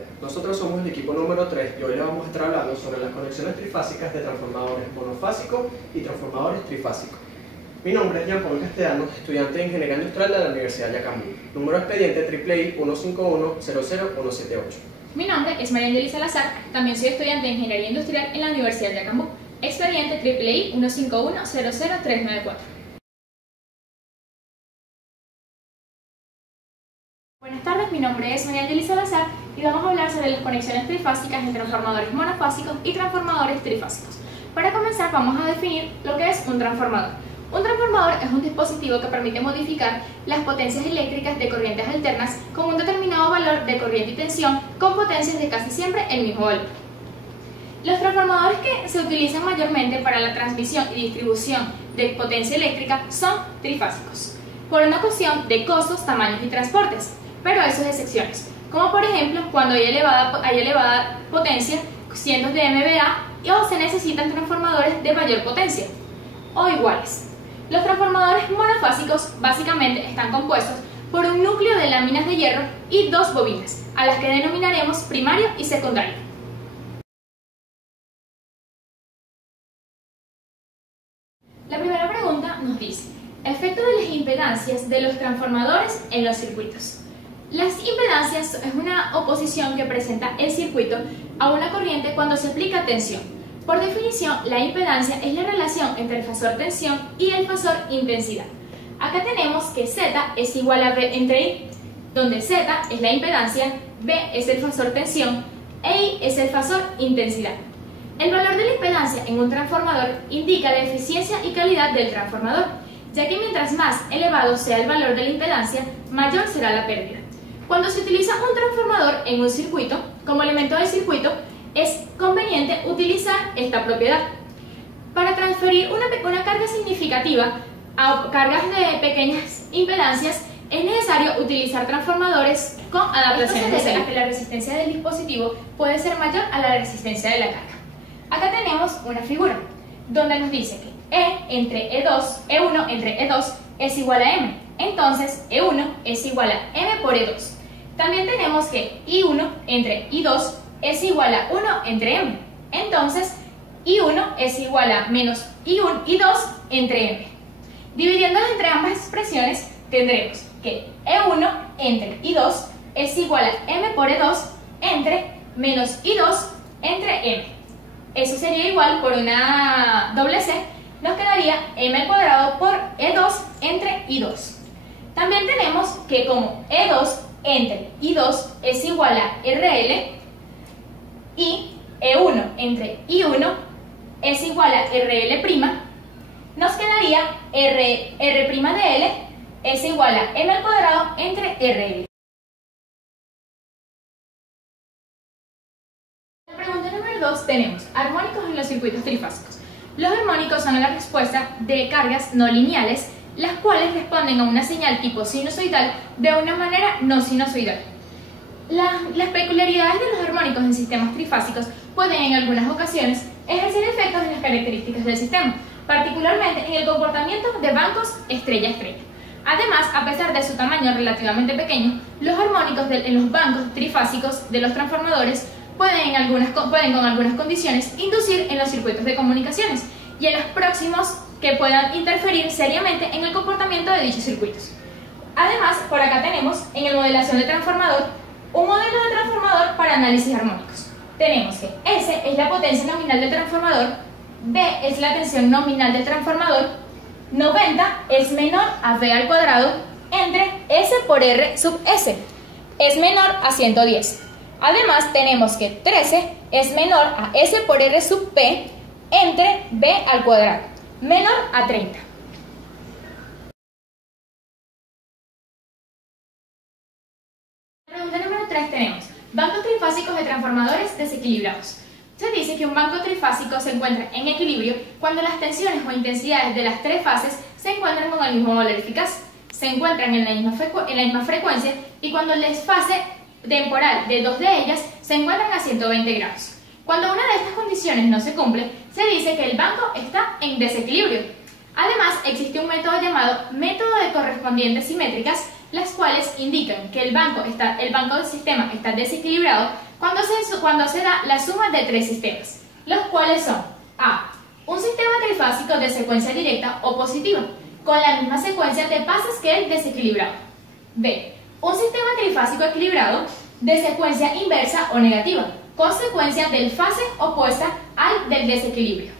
tardes. Nosotros somos el equipo número 3 y hoy les vamos a estar hablando sobre las conexiones trifásicas de transformadores monofásicos y transformadores trifásicos. Mi nombre es Jean Paul Castellanos, estudiante de Ingeniería Industrial de la Universidad de Yacambú. Número de expediente IEEE 151-00178. Mi nombre es María Angeli Salazar, también soy estudiante de Ingeniería Industrial en la Universidad de Yacambú. Expediente IEEE 151-00394. Buenas tardes, mi nombre es María Angeli Salazar y vamos a hablar sobre las conexiones trifásicas de transformadores monofásicos y transformadores trifásicos. Para comenzar vamos a definir lo que es un transformador. Un transformador es un dispositivo que permite modificar las potencias eléctricas de corrientes alternas con un determinado valor de corriente y tensión con potencias de casi siempre el mismo valor. Los transformadores que se utilizan mayormente para la transmisión y distribución de potencia eléctrica son trifásicos, por una cuestión de costos, tamaños y transportes, pero hay sus excepciones, como por ejemplo cuando hay elevada potencia, cientos de MVA, o se necesitan transformadores de mayor potencia, o iguales. Los transformadores monofásicos básicamente están compuestos por un núcleo de láminas de hierro y dos bobinas, a las que denominaremos primario y secundario. La primera pregunta nos dice: efecto de las impedancias de los transformadores en los circuitos. Las impedancias es una oposición que presenta el circuito a una corriente cuando se aplica tensión. Por definición, la impedancia es la relación entre el fasor tensión y el fasor intensidad. Acá tenemos que Z es igual a B entre I, donde Z es la impedancia, B es el fasor tensión e I es el fasor intensidad. El valor de la impedancia en un transformador indica la eficiencia y calidad del transformador, ya que mientras más elevado sea el valor de la impedancia, mayor será la pérdida. Cuando se utiliza un transformador en un circuito, como elemento del circuito, es conveniente utilizar esta propiedad. Para transferir una carga significativa a cargas de pequeñas impedancias, es necesario utilizar transformadores con adaptaciones. Esto se debe a que la resistencia del dispositivo puede ser mayor a la resistencia de la carga. Acá tenemos una figura donde nos dice que E1 entre E2 es igual a M. Entonces, E1 es igual a M por E2. También tenemos que I1 entre I2 es igual a 1 entre M. Entonces, I1 es igual a menos I2 entre M. Dividiéndolas entre ambas expresiones, tendremos que E1 entre I2 es igual a M por E2 entre menos I2 entre M. Eso sería igual por una doble C, nos quedaría M al cuadrado por E2 entre I2. También tenemos que como E2 entre I2 es igual a RL y E1 entre I1 es igual a RL', nos quedaría R' de L es igual a M al cuadrado entre RL. En la pregunta número 2 tenemos armónicos en los circuitos trifásicos. Los armónicos son la respuesta de cargas no lineales, las cuales responden a una señal tipo sinusoidal de una manera no sinusoidal. Las peculiaridades de los armónicos en sistemas trifásicos pueden en algunas ocasiones ejercer efectos en las características del sistema, particularmente en el comportamiento de bancos estrella-estrella. Además, a pesar de su tamaño relativamente pequeño, los armónicos en los bancos trifásicos de los transformadores pueden con algunas condiciones inducir en los circuitos de comunicaciones y en los próximos que puedan interferir seriamente en el comportamiento de dichos circuitos. Además, por acá tenemos en el modelación de transformador un modelo de transformador para análisis armónicos. Tenemos que S es la potencia nominal del transformador, B es la tensión nominal del transformador, 90 es menor a V al cuadrado entre S por R sub S es menor a 110. Además tenemos que 13 es menor a S por R sub P entre B al cuadrado menor a 30. Pregunta número 3 tenemos bancos trifásicos de transformadores desequilibrados. Se dice que un banco trifásico se encuentra en equilibrio cuando las tensiones o intensidades de las tres fases se encuentran con el mismo valor eficaz, se encuentran en la misma frecuencia y cuando el desfase temporal de dos de ellas se encuentran a 120 grados. Cuando una de estas condiciones no se cumple, se dice que el banco está en desequilibrio. Además, existe un método llamado método de correspondientes simétricas, las cuales indican que el banco del sistema está desequilibrado cuando se da la suma de tres sistemas, los cuales son A. Un sistema trifásico de secuencia directa o positiva, con la misma secuencia de pases que el desequilibrado. B. Un sistema trifásico equilibrado de secuencia inversa o negativa, con secuencia del fase opuesta al del desequilibrio.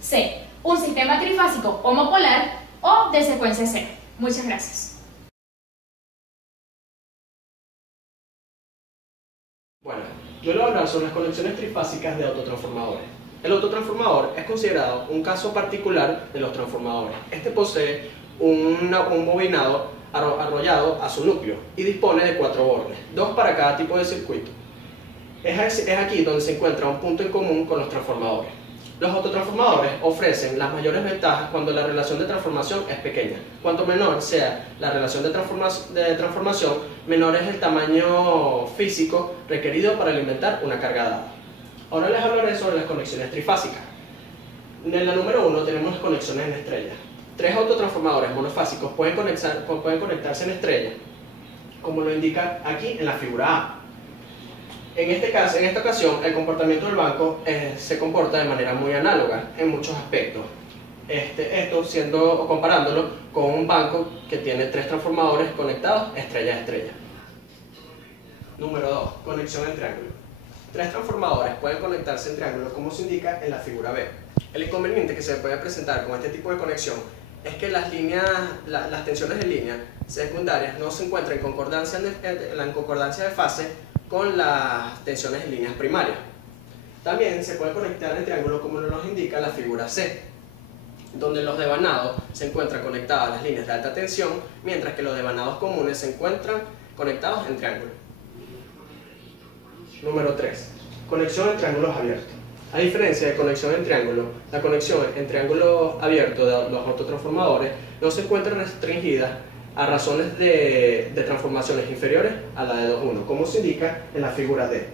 C. Un sistema trifásico homopolar o de secuencia cero. Muchas gracias. Bueno, yo le voy a hablar sobre las conexiones trifásicas de autotransformadores. El autotransformador es considerado un caso particular de los transformadores. Este posee un bobinado arrollado a su núcleo y dispone de 4 bornes, 2 para cada tipo de circuito. Es aquí donde se encuentra un punto en común con los transformadores. Los autotransformadores ofrecen las mayores ventajas cuando la relación de transformación es pequeña. Cuanto menor sea la relación de transformación, menor es el tamaño físico requerido para alimentar una carga dada. Ahora les hablaré sobre las conexiones trifásicas. En la número 1 tenemos las conexiones en estrella. 3 autotransformadores monofásicos pueden conectarse en estrella, como lo indica aquí en la figura A. En esta ocasión, el comportamiento del banco se comporta de manera muy análoga en muchos aspectos. Comparándolo con un banco que tiene 3 transformadores conectados estrella a estrella. Número 2. Conexión en triángulo. 3 transformadores pueden conectarse en triángulo como se indica en la figura B. El inconveniente que se puede presentar con este tipo de conexión es que las tensiones de línea secundarias no se encuentran en la concordancia de fase con las tensiones en líneas primarias. También se puede conectar el triángulo como nos indica la figura C, donde los devanados se encuentran conectados a las líneas de alta tensión, mientras que los devanados comunes se encuentran conectados en triángulo. Número 3. Conexión en triángulos abiertos. A diferencia de conexión en triángulo, la conexión en triángulo abierto de los autotransformadores no se encuentra restringida a razones de transformaciones inferiores a la de 2.1, como se indica en la figura D.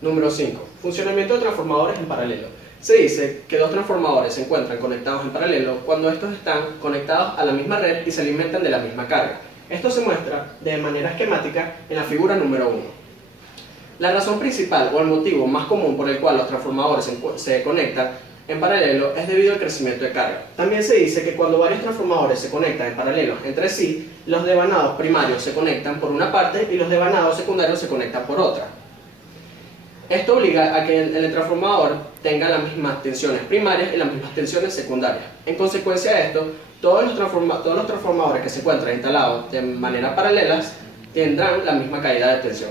Número 5. Funcionamiento de transformadores en paralelo. Se dice que 2 transformadores se encuentran conectados en paralelo cuando estos están conectados a la misma red y se alimentan de la misma carga. Esto se muestra de manera esquemática en la figura número 1. La razón principal o el motivo más común por el cual los transformadores se conectan en paralelo es debido al crecimiento de carga. También se dice que cuando varios transformadores se conectan en paralelo entre sí, los devanados primarios se conectan por una parte y los devanados secundarios se conectan por otra. Esto obliga a que el transformador tenga las mismas tensiones primarias y las mismas tensiones secundarias. En consecuencia de esto, todos los transformadores que se encuentran instalados de manera paralela tendrán la misma caída de tensión.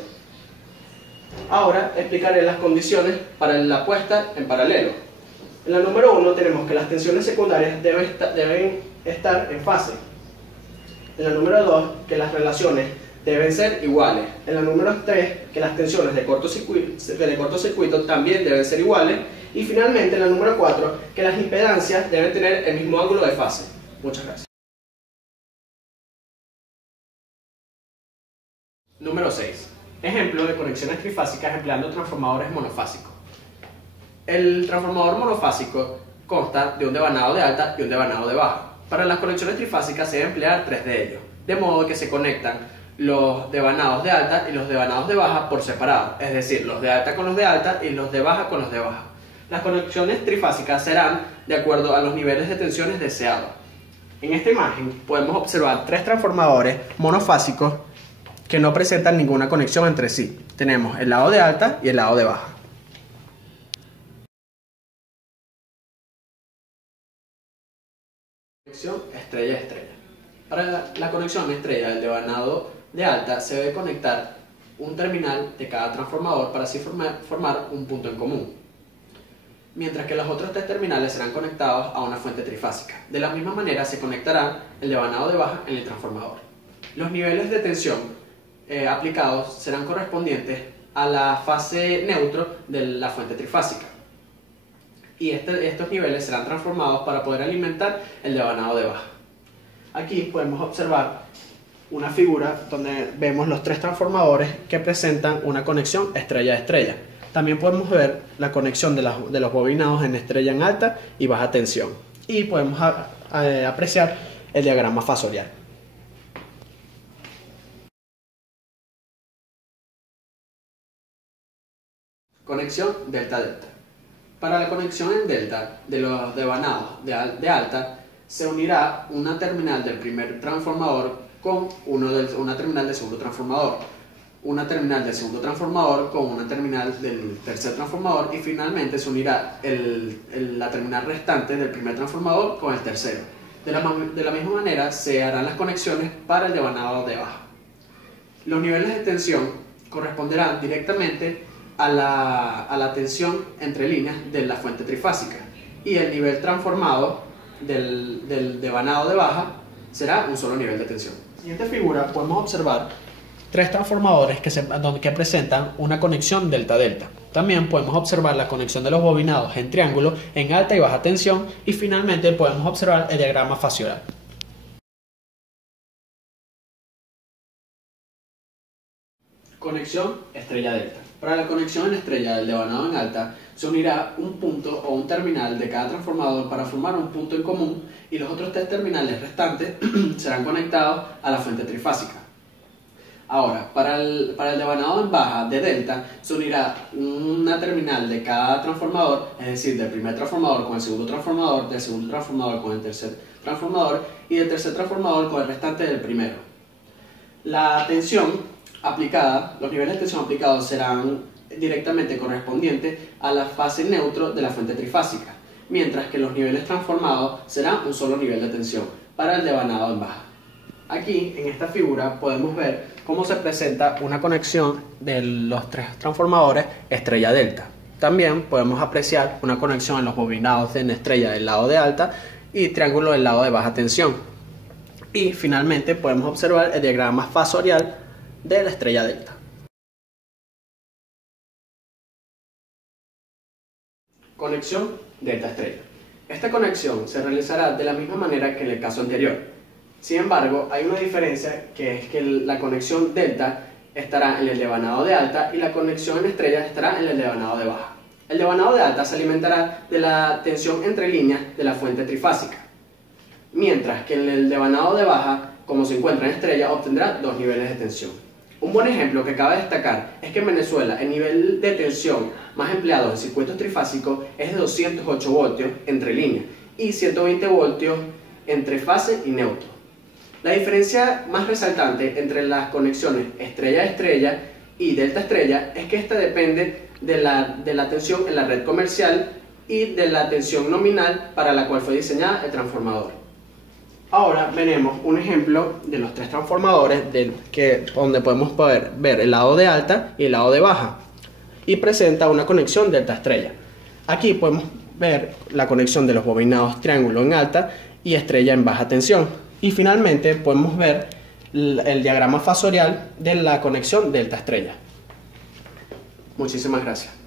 Ahora explicaré las condiciones para la puesta en paralelo. En la número 1 tenemos que las tensiones secundarias deben estar en fase. En la número 2 que las relaciones deben ser iguales. En la número 3 que las tensiones de cortocircuito también deben ser iguales. Y finalmente en la número 4 que las impedancias deben tener el mismo ángulo de fase. Muchas gracias. Número 6. Ejemplo de conexiones trifásicas empleando transformadores monofásicos. El transformador monofásico consta de un devanado de alta y un devanado de baja. Para las conexiones trifásicas se debe emplear 3 de ellos, de modo que se conectan los devanados de alta y los devanados de baja por separado, es decir, los de alta con los de alta y los de baja con los de baja. Las conexiones trifásicas serán de acuerdo a los niveles de tensiones deseados. En esta imagen podemos observar 3 transformadores monofásicos que no presentan ninguna conexión entre sí. Tenemos el lado de alta y el lado de baja. Conexión estrella-estrella. Para la conexión estrella del devanado de alta se debe conectar un terminal de cada transformador para así formar un punto en común, mientras que los otros 3 terminales serán conectados a una fuente trifásica. De la misma manera se conectará el devanado de baja en el transformador. Los niveles de tensión aplicados serán correspondientes a la fase neutro de la fuente trifásica, y estos niveles serán transformados para poder alimentar el devanado de baja. Aquí podemos observar una figura donde vemos los 3 transformadores que presentan una conexión estrella a estrella. También podemos ver la conexión de los bobinados en estrella en alta y baja tensión, y podemos apreciar el diagrama fasorial. Conexión delta-delta. Para la conexión en delta de los devanados de alta, se unirá una terminal del primer transformador con una terminal del segundo transformador, una terminal del segundo transformador con una terminal del tercer transformador, y finalmente se unirá la terminal restante del primer transformador con el tercero. De la misma manera se harán las conexiones para el devanado de baja. Los niveles de tensión corresponderán directamente a la tensión entre líneas de la fuente trifásica, y el nivel transformado del devanado de baja será un solo nivel de tensión. En la siguiente figura podemos observar tres transformadores que presentan una conexión delta-delta. También podemos observar la conexión de los bobinados en triángulo en alta y baja tensión, y finalmente podemos observar el diagrama fasorial. Conexión estrella-delta. Para la conexión en estrella del devanado en alta, se unirá un punto o un terminal de cada transformador para formar un punto en común, y los otros tres terminales restantes serán conectados a la fuente trifásica. Ahora, para el devanado en baja de delta, se unirá una terminal de cada transformador, es decir, del primer transformador con el segundo transformador, del segundo transformador con el tercer transformador y del tercer transformador con el restante del primero. La tensión aplicada, los niveles de tensión aplicados serán directamente correspondientes a la fase neutro de la fuente trifásica, mientras que los niveles transformados serán un solo nivel de tensión para el devanado en baja. Aquí, en esta figura, podemos ver cómo se presenta una conexión de los tres transformadores estrella-delta. También podemos apreciar una conexión en los bobinados en estrella del lado de alta y triángulo del lado de baja tensión. Y finalmente podemos observar el diagrama fasorial de la estrella delta. Conexión delta-estrella. Esta conexión se realizará de la misma manera que en el caso anterior. Sin embargo, hay una diferencia, que es que la conexión delta estará en el devanado de alta y la conexión en estrella estará en el devanado de baja. El devanado de alta se alimentará de la tensión entre líneas de la fuente trifásica, mientras que en el devanado de baja, como se encuentra en estrella, obtendrá dos niveles de tensión. Un buen ejemplo que cabe destacar es que en Venezuela el nivel de tensión más empleado en circuitos trifásicos es de 208 voltios entre líneas y 120 voltios entre fase y neutro. La diferencia más resaltante entre las conexiones estrella-estrella y delta-estrella es que esta depende de la tensión en la red comercial y de la tensión nominal para la cual fue diseñada el transformador. Ahora veremos un ejemplo de los tres transformadores donde podemos poder ver el lado de alta y el lado de baja, y presenta una conexión delta-estrella. Aquí podemos ver la conexión de los bobinados triángulo en alta y estrella en baja tensión, y finalmente podemos ver el diagrama fasorial de la conexión delta-estrella. Muchísimas gracias.